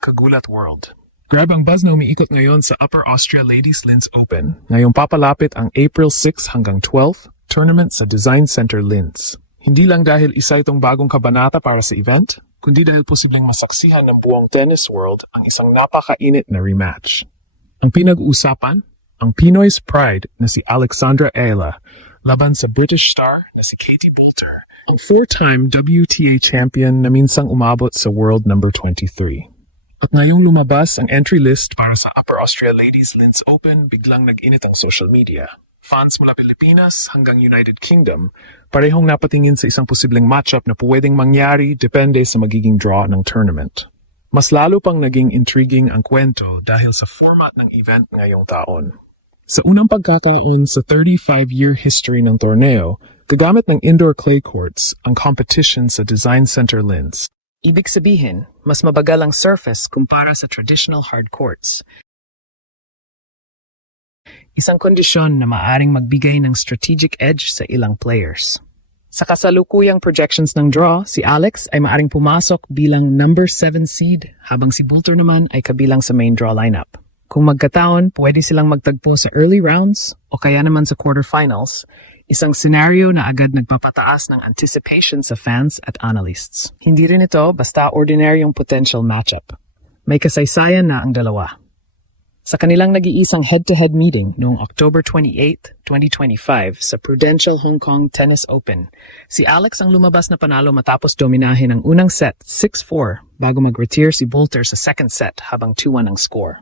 Kagulat World. Grab ang buzz na umiikot ngayon sa Upper Austria Ladies Linz Open. Ngayong papalapit ang April 6 hanggang 12, tournament sa Design Center Linz. Hindi lang dahil isa itong bagong kabanata para sa event, kundi dahil posibleng masaksihan ng buong tennis world ang isang napakainit na rematch. Ang pinag-uusapan, ang Pinoy's pride na si Alexandra Ayala laban sa British star na si Katie Boulter, ang 4-time WTA champion na minsang umabot sa world number 23. At ngayong lumabas ang entry list para sa Upper Austria Ladies Linz Open, biglang nag-init ang social media. Fans mula Pilipinas hanggang United Kingdom, parehong napatingin sa isang posibleng matchup na pwedeng mangyari depende sa magiging draw ng tournament. Mas lalo pang naging intriguing ang kwento dahil sa format ng event ngayong taon. Sa unang pagkataon sa 35-year history ng torneo, gagamit ng indoor clay courts ang competition sa Design Center Linz. Ibig sabihin, mas mabagal ang surface kumpara sa traditional hard courts. Isang kondisyon na maaring magbigay ng strategic edge sa ilang players. Sa kasalukuyang projections ng draw, si Alex ay maaring pumasok bilang number 7 seed habang si Boulter naman ay kabilang sa main draw lineup. Kung magkataon, pwede silang magtagpo sa early rounds o kaya naman sa quarterfinals, isang scenario na agad nagpapataas ng anticipation sa fans at analysts. Hindi rin ito basta ordinaryong potential matchup. May kasaysayan na ang dalawa. Sa kanilang nag-iisang head-to-head meeting noong October 28, 2025 sa Prudential Hong Kong Tennis Open, si Alex ang lumabas na panalo matapos dominahin ang unang set 6-4 bago mag-retire si Boulter sa second set habang 2-1 ang score.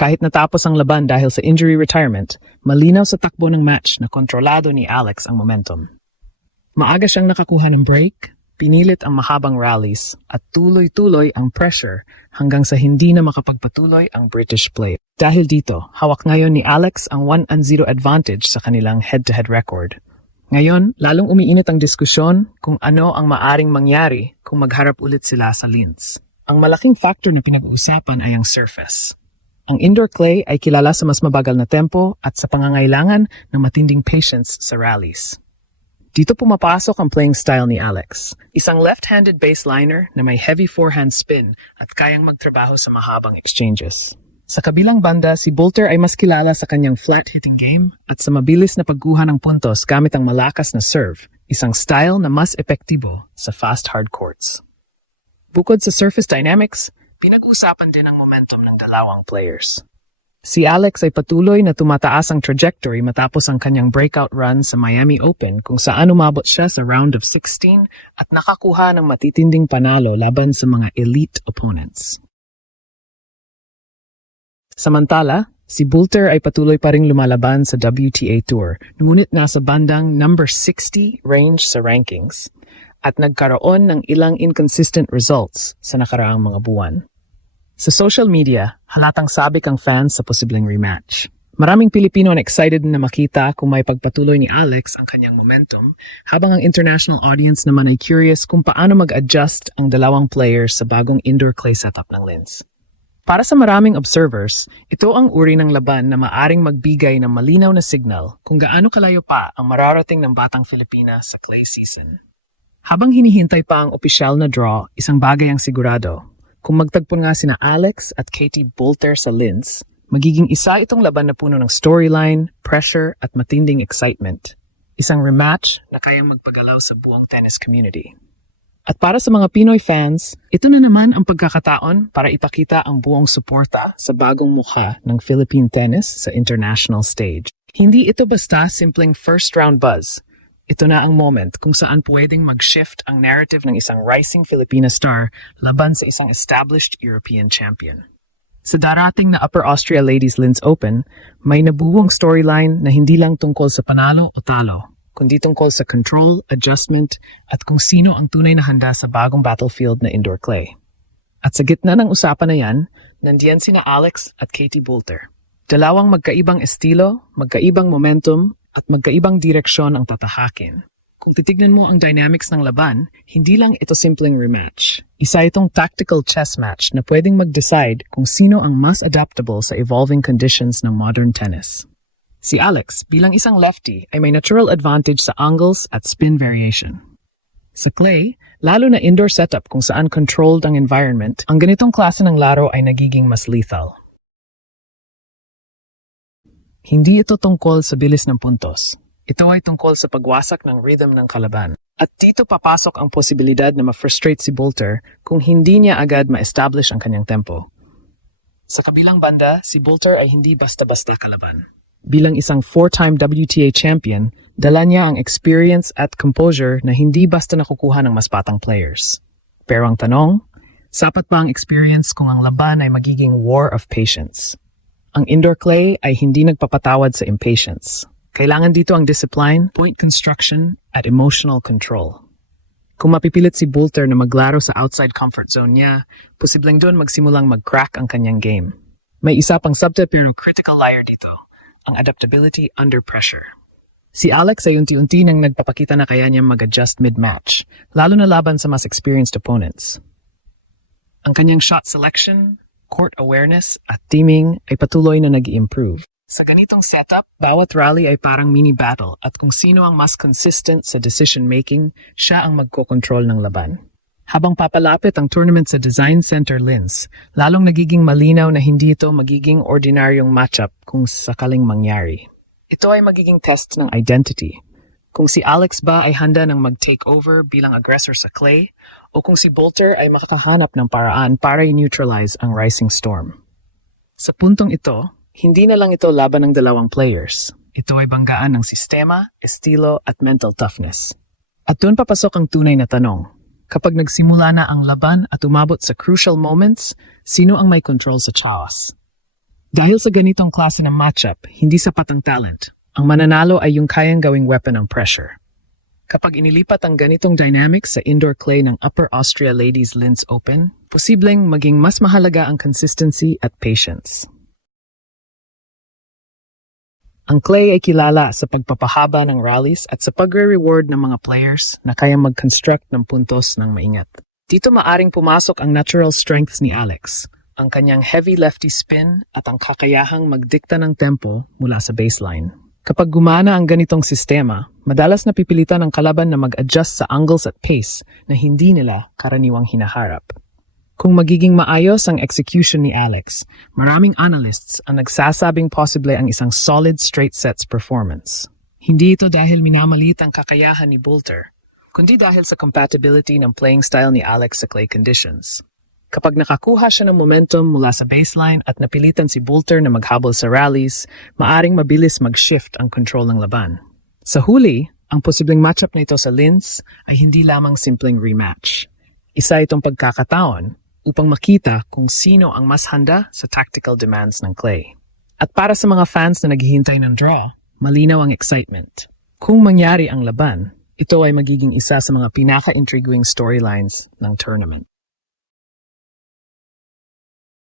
Kahit natapos ang laban dahil sa injury retirement, malinaw sa takbo ng match na kontrolado ni Alex ang momentum. Maaga siyang nakakuha ng break, pinilit ang mahabang rallies, at tuloy-tuloy ang pressure hanggang sa hindi na makapagpatuloy ang British player. Dahil dito, hawak ngayon ni Alex ang 1-0 advantage sa kanilang head-to-head record. Ngayon, lalong umiinit ang diskusyon kung ano ang maaring mangyari kung magharap ulit sila sa Linz. Ang malaking factor na pinag-uusapan ay ang surface. Ang indoor clay ay kilala sa mas mabagal na tempo at sa pangangailangan ng matinding patience sa rallies. Dito pumapasok ang playing style ni Alex, isang left-handed baseliner na may heavy forehand spin at kayang magtrabaho sa mahabang exchanges. Sa kabilang banda, si Boulter ay mas kilala sa kanyang flat-hitting game at sa mabilis na pagkuha ng puntos gamit ang malakas na serve, isang style na mas epektibo sa fast hard courts. Bukod sa surface dynamics, pinag-usapan din ang momentum ng dalawang players. Si Alex ay patuloy na tumataas ang trajectory matapos ang kanyang breakout run sa Miami Open kung saan umabot siya sa round of 16 at nakakuha ng matitinding panalo laban sa mga elite opponents. Samantala, si Boulter ay patuloy pa ring lumalaban sa WTA Tour, ngunit nasa bandang number 60 range sa rankings at nagkaroon ng ilang inconsistent results sa nakaraang mga buwan. Sa social media, halatang sabik ang fans sa posibleng rematch. Maraming Pilipino ang excited na makita kung may pagpatuloy ni Alex ang kanyang momentum, habang ang international audience naman ay curious kung paano mag-adjust ang dalawang players sa bagong indoor clay setup ng Linz. Para sa maraming observers, ito ang uri ng laban na maaring magbigay ng malinaw na signal kung gaano kalayo pa ang mararating ng batang Filipina sa clay season. Habang hinihintay pa ang opisyal na draw, isang bagay ang sigurado. Kung magtagpo nga sina Alex at Katie Boulter sa Linz, magiging isa itong laban na puno ng storyline, pressure at matinding excitement. Isang rematch na kayang magpagalaw sa buong tennis community. At para sa mga Pinoy fans, ito na naman ang pagkakataon para ipakita ang buong suporta sa bagong mukha ng Philippine tennis sa international stage. Hindi ito basta simpleng first-round buzz. Ito na ang moment kung saan pwedeng mag-shift ang narrative ng isang rising Filipina star laban sa isang established European champion. Sa darating na Upper Austria Ladies Linz Open, may nabuwang storyline na hindi lang tungkol sa panalo o talo, kundi tungkol sa control, adjustment, at kung sino ang tunay na handa sa bagong battlefield na indoor clay. At sa gitna ng usapan na yan, nandiyan sina Alex at Katie Boulter. Dalawang magkaibang estilo, magkaibang momentum, at magkaibang direksyon ang tatahakin. Kung titignan mo ang dynamics ng laban, hindi lang ito simpleng rematch. Isa itong tactical chess match na pwedeng mag-decide kung sino ang mas adaptable sa evolving conditions ng modern tennis. Si Alex, bilang isang lefty, ay may natural advantage sa angles at spin variation. Sa clay, lalo na indoor setup kung saan controlled ang environment, ang ganitong klase ng laro ay nagiging mas lethal. Hindi ito tungkol sa bilis ng puntos. Ito ay tungkol sa pagwasak ng rhythm ng kalaban. At dito papasok ang posibilidad na ma-frustrate si Bolter kung hindi niya agad ma-establish ang kanyang tempo. Sa kabilang banda, si Bolter ay hindi basta-basta kalaban. Bilang isang 4-time WTA champion, dala niya ang experience at composure na hindi basta nakukuha ng mas batang players. Pero ang tanong, sapat ba ang experience kung ang laban ay magiging war of patience? Ang indoor clay ay hindi nagpapatawad sa impatience. Kailangan dito ang discipline, point construction, at emotional control. Kung mapipilit si Bolter na maglaro sa outside comfort zone niya, posibleng doon magsimulang mag-crack ang kanyang game. May isa pang subtle pero critical layer dito, ang adaptability under pressure. Si Alex ay unti-unti nang nagpapakita na kaya niyang mag-adjust mid-match, lalo na laban sa mas experienced opponents. Ang kanyang shot selection, court awareness, at teaming ay patuloy na nag-i-improve. Sa ganitong setup, bawat rally ay parang mini-battle at kung sino ang mas consistent sa decision-making, siya ang magkokontrol ng laban. Habang papalapit ang tournament sa Design Center Linz, lalong nagiging malinaw na hindi ito magiging ordinaryong matchup kung sakaling mangyari. Ito ay magiging test ng identity. Kung si Alex ba ay handa ng mag-take over bilang aggressor sa clay, o kung si Bolter ay makakahanap ng paraan para i-neutralize ang rising storm. Sa puntong ito, hindi na lang ito laban ng dalawang players. Ito ay banggaan ng sistema, estilo at mental toughness. At doon papasok ang tunay na tanong. Kapag nagsimula na ang laban at umabot sa crucial moments, sino ang may control sa chaos? Dahil sa ganitong klase ng matchup, hindi sapat ang talent. Ang mananalo ay yung kayang gawing weapon ng pressure. Kapag inilipat ang ganitong dynamics sa indoor clay ng Upper Austria Ladies Linz Open, posibleng maging mas mahalaga ang consistency at patience. Ang clay ay kilala sa pagpapahaba ng rallies at sa pagre-reward ng mga players na kayang mag-construct ng puntos ng maingat. Dito maaring pumasok ang natural strengths ni Alex, ang kanyang heavy lefty spin at ang kakayahang magdikta ng tempo mula sa baseline. Kapag gumana ang ganitong sistema, madalas napipilitan ang kalaban na mag-adjust sa angles at pace na hindi nila karaniwang hinaharap. Kung magiging maayos ang execution ni Alex, maraming analysts ang nagsasabing posible ang isang solid straight sets performance. Hindi ito dahil minamalit ang kakayahan ni Bolter, kundi dahil sa compatibility ng playing style ni Alex sa clay conditions. Kapag nakakuha siya ng momentum mula sa baseline at napilitan si Bolter na maghabol sa rallies, maaring mabilis mag-shift ang control ng laban. Sa huli, ang posibleng matchup na ito sa Linz ay hindi lamang simpleng rematch. Isa itong pagkakataon upang makita kung sino ang mas handa sa tactical demands ng clay. At para sa mga fans na naghihintay ng draw, malinaw ang excitement. Kung mangyari ang laban, ito ay magiging isa sa mga pinaka-intriguing storylines ng tournament.